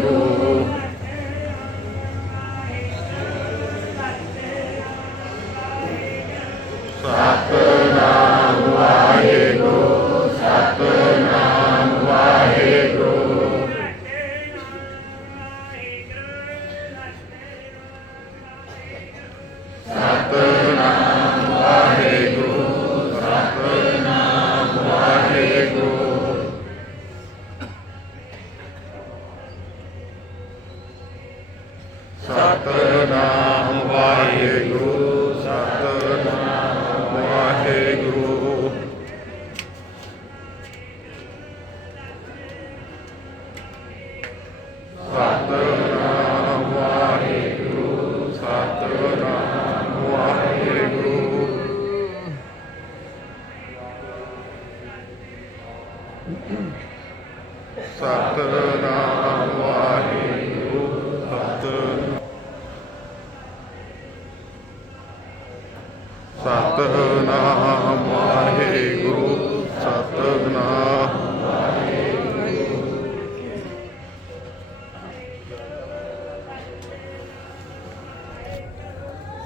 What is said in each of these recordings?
Hallelujah.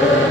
Amen.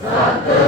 Santa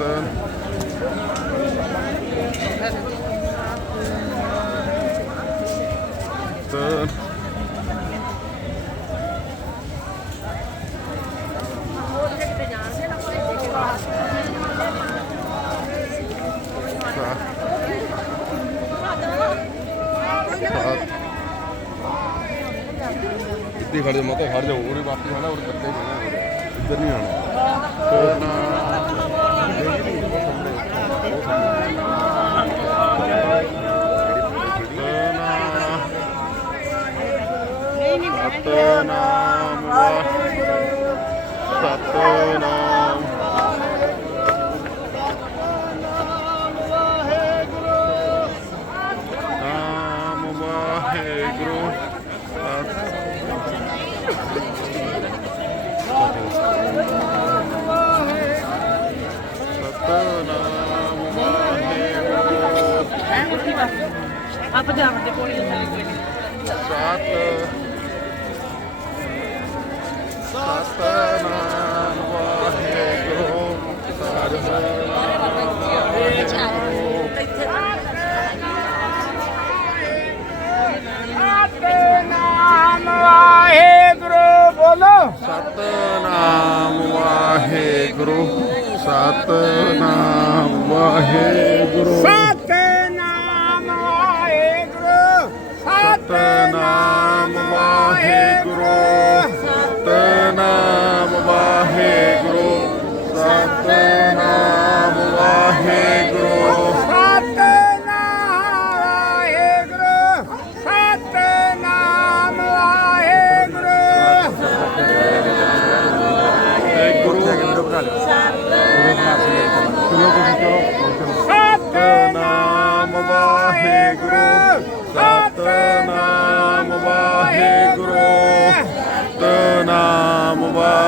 open. Open. इतनी खड़े जाओ मैं तो हार जाऊँ और बाकी है ना और करते इधर नहीं आना हाँ, तो ਸਤਨਾਮ ਵਾਹਿਗੁਰੂ। ਸਤਨਾਮ ਨਾਮ ਵਾਹਿਗੁਰੂ। ਸਤਿ ਸਤਨਾਮ ਵਾਹਿਗੁਰੂ ਆਪ ਜਾਵਣ ਬੋਲੋ। ਸਤਨਾਮ ਵਾਹਿਗੁਰੂ ਸਤਨਾਮ ਵਾਹਿਗੁਰੂ।